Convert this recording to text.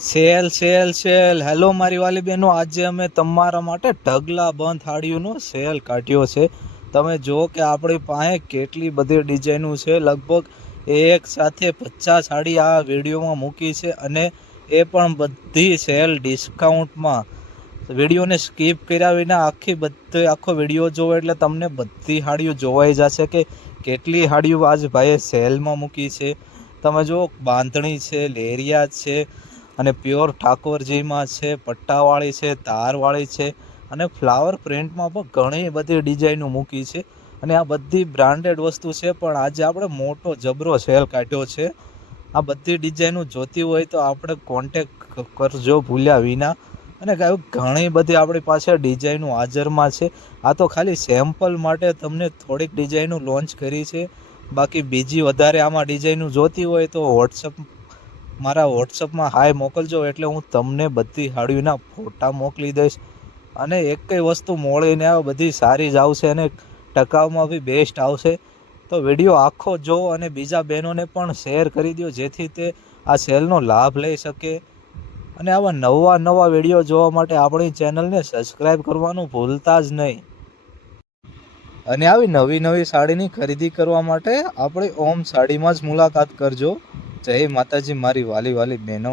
Sale sale sale hello મારી વાલી બહેનો, આજે અમે તમારા માટે ઢગલા બંધ સાડીઓનો સેલ કાઢ્યો છે. તમે જુઓ કે આપણી પાસે કેટલી બધી ડિઝાઇનો છે. લગભગ એક સાથે 50 સાડી આ વિડીયોમાં મૂકી છે, અને એ પણ બધી સેલ ડિસ્કાઉન્ટમાં. વિડીયોને સ્કીપ કર્યા વિના આખો વિડીયો જોવો એટલે તમને બધી સાડીઓ જોવાઈ જશે કે કેટલી સાડીઓ આજ ભાઈએ સેલમાં મૂકી છે. તમે જુઓ, બાંધણી છે, લેરિયા છે, અને પ્યોર ઠાકોરજીમાં છે, પટ્ટાવાળી છે, તારવાળી છે, અને ફ્લાવર પ્રિન્ટમાં પણ ઘણી બધી ડિઝાઇનો મૂકી છે. અને આ બધી બ્રાન્ડેડ વસ્તુ છે, પણ આજે આપણે મોટો જબરો સેલ કાઢ્યો છે. આ બધી ડિઝાઇનો જોતી હોય તો આપણે કોન્ટેક કરજો ભૂલ્યા વિના. અને ઘણી બધી આપણી પાસે ડિઝાઇનો હાજરમાં છે. આ તો ખાલી સેમ્પલ માટે તમને થોડીક ડિઝાઇનો લોન્ચ કરી છે. બાકી બીજી વધારે આમાં ડિઝાઇનો જોતી હોય તો મારા વોટ્સઅપમાં હાય મોકલજો, એટલે હું તમને બધી સાડીઓના ફોટા મોકલી દઈશ. અને એક વસ્તુ મોળીને આવે, બધી સારી જ આવશે અને ટકાઉમાં બી બેસ્ટ આવશે. તો વિડીયો આખો જોવો અને બીજા બહેનોને પણ શેર કરી દો, જેથી તે આ સેલનો લાભ લઈ શકે. અને આવા નવા વિડીયો જોવા માટે આપણી ચેનલને સબસ્ક્રાઈબ કરવાનું ભૂલતા જ નહીં. અને આવી નવી સાડીની ખરીદી કરવા માટે આપણે ઓમ સાડીમાં જ મુલાકાત કરજો. જય માતાજી મારી વાલી બહેનો.